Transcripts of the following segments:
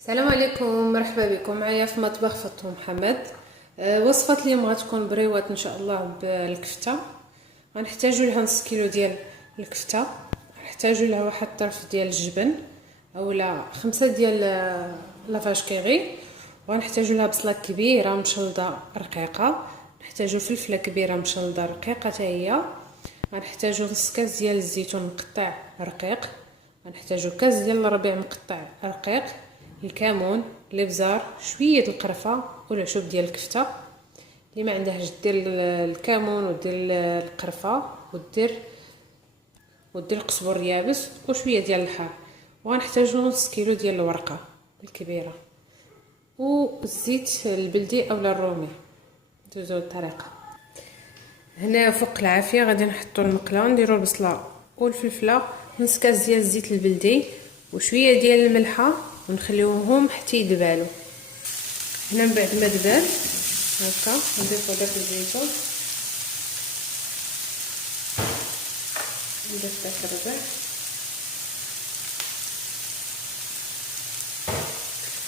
السلام عليكم، مرحبا بكم معايا في مطبخ فاطمه محمد. وصفه اليوم غتكون بريوات ان شاء الله بالكفته. غنحتاجوا لها نص كيلو ديال الكفته، غنحتاجوا لها واحد الطرف ديال الجبن اولا 5 ديال لافاش كيغي، وغنحتاجوا لها بصله كبيره مشلضه رقيقه، نحتاجوا فلفله كبيره مشلضه رقيقه حتى هي، غنحتاجوا نص كاس ديال الزيتون مقطع رقيق، غنحتاجوا كاس ديال الربيع مقطع رقيق، الكمون، الابزار، شويه القرفه والعشب ديال الكفته. اللي ما عندهاش دير الكمون ودير القرفه ودير القزبر اليابس وشويه ديال الحار. وغنحتاجوا نص كيلو ديال الورقه الكبيره والزيت البلدي اولا الرومي. ندوزو الطريقه. هنا فوق العافيه غادي نحطوا المقله، نديروا البصله والفلفله، نص كاس ديال الزيت البلدي وشويه ديال الملحه، ونخليوهم حتى يدبالوا. هنا من بعد ما دبال هكا نضيفوا داك الزيتون، نضيف داك الربيع،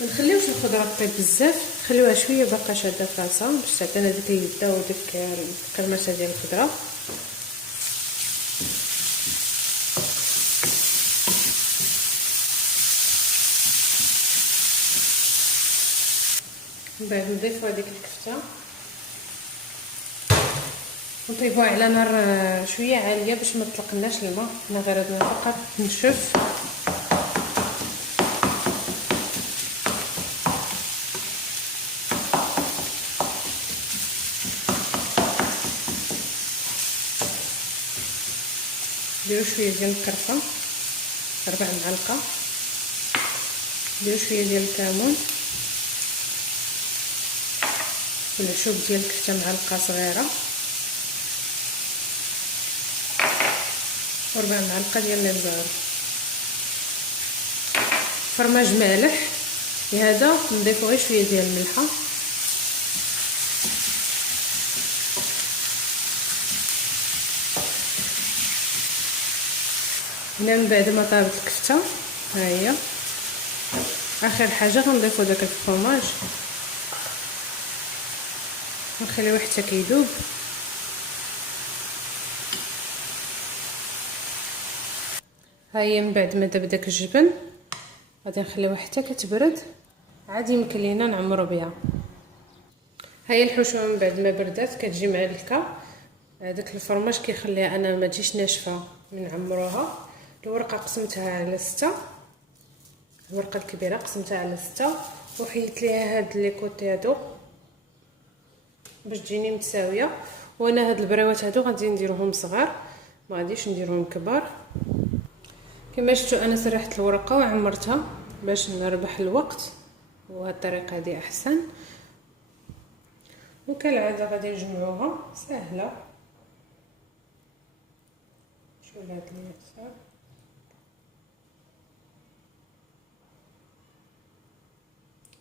ما نخليوش الخضره طيب بزاف، نخليوها شويه باقا شاده في راسها باش تعطينا ديك اللذه وديك القرمشه ديال الخضره. من بعد نضيفوا هذيك الكفته ونطيبوها على نار شويه عاليه باش ما تطلقناش الماء، حنا غير هادنا فقط نشف. نديرو شويه ديال القرفه 4 معالق، نديرو شويه ديال الكمون والعشوب ديال الكفته معلقه صغيره، و4 معالق ديال الابزار، فرماج مالح. لهذا نضيفو غير شويه ديال الملحه، هنا من بعد ما طابت الكفته ها هي اخر حاجه غنضيفو داك الفرماج ونخليوه حتى كيذوب. ها هي من بعد ما داب داك الجبن غادي نخليوها حتى كتبرد، عاد يمكن لينا نعمرو بها. ها هي الحشوه من بعد ما بردات كتجي معلكه، داك الفرماج كيخليها انا ما تجيش ناشفه من عمروها. الورقه قسمتها على 6، الورقه الكبيره قسمتها على 6 وحيدت ليها هاد لي كوتي هادو باش تجيني متساويه. وانا هاد البراوات هادو غادي نديروهم صغار، ما غاديش نديرهم كبار. كما شفتوا انا سرحت الورقه وعمرتها باش نربح الوقت، وهاد الطريقه هذه احسن. وكالعاده غادي نجمعوها سهله. شوف هاد اليسار،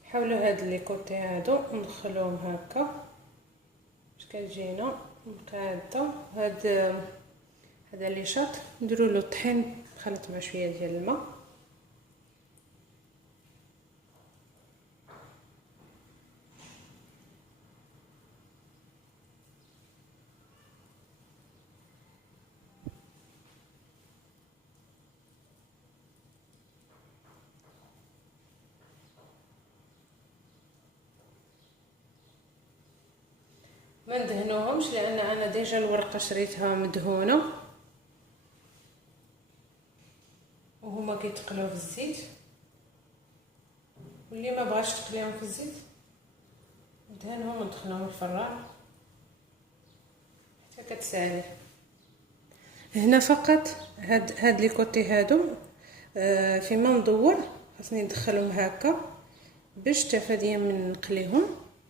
حاولوا هاد لي كوتي هادو ندخلوهم هكا باش كتجينا مقاده. هذا اللي شاط نديروا له الطحين مخلط مع شويه ديال الماء. ما ندهنوهمش لان انا ديجا الورقه شريتها مدهونه وهما كيتقلوا في الزيت، واللي ما بغاش تقليهم في الزيت ندهنهم وندخلهم الفران حتى كتسالي. هنا فقط هاد لي كوتي هادو فيما ندور خاصني ندخلهم هكا باش تفاديا من نقليهم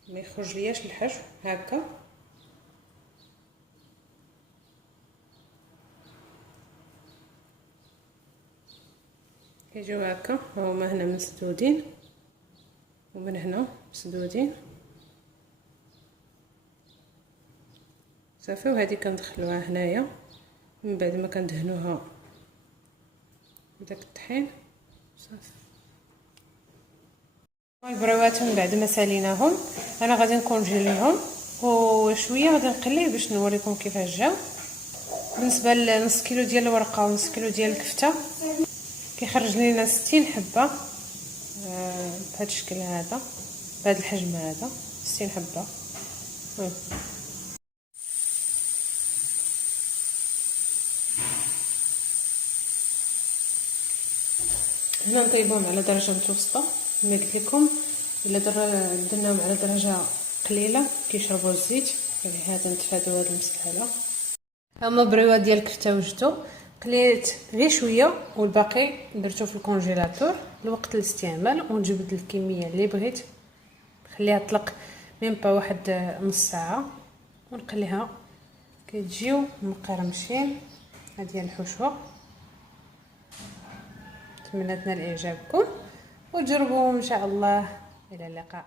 ما يخرج لياش الحشو هكا. كيجيو هكا هما هنا مسدودين ومن هنا مسدودين صافي. وهذه كندخلوها هنايا من بعد ما كندهنوها بداك الطحين صافي. البريوات من بعد ما ساليناهم انا غادي نكونجيليهم وشويه غادي نقليه باش نوريكم كيفاش جاو. بالنسبه لنص كيلو ديال الورقه ونص كيلو ديال الكفته كيخرج لينا 60 حبه بهذا الشكل هذا، بهذا الحجم هذا 60 حبه. هنا نطيبوهم على درجه متوسطه كما قلت لكم، الا درناهم على درجه قليله كيشربوا الزيت، يعني هذا نتفادوا هذه المساله. هما بريوات ديال الكفته وجدوا، قليت غير شويه والباقي درتو في الكونجيلاتور لوقت الاستعمال، ونجبد الكميه اللي بغيت نخليها تطلق ميم با واحد نص ساعه ونقليها. كتجيو مقرمشين هذه الحشوه. نتمنى تنال اعجابكم وتجربوهم ان شاء الله. الى اللقاء.